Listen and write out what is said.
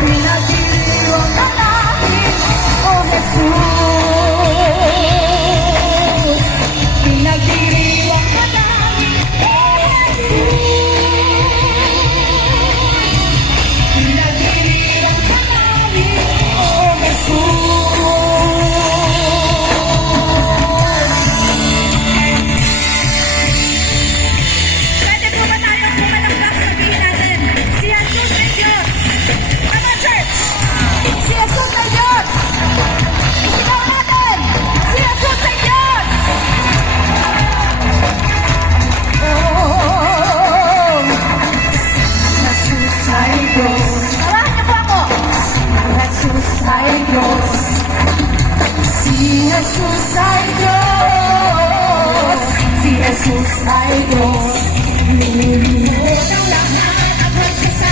Pinagdiriwang ka namin, O Jesus. Pinagdiriwang ka namin, O Jesus. Pinagdiriwang ka namin, O Jesus. Pwede po ba tayong pumalakpak, sabihin natin, si Jesus ay Diyos. Come on, church! Si Jesus ay Diyos! Isigaw natin! Si Jesus ay Diyos! Oh, si Jesus ay Diyos. Tawahan niyo po ako! Si Jesus ay Diyos. Si Jesus ay Diyos. Si Jesus ay Diyos. Lumuhod ang lahat at magsasama.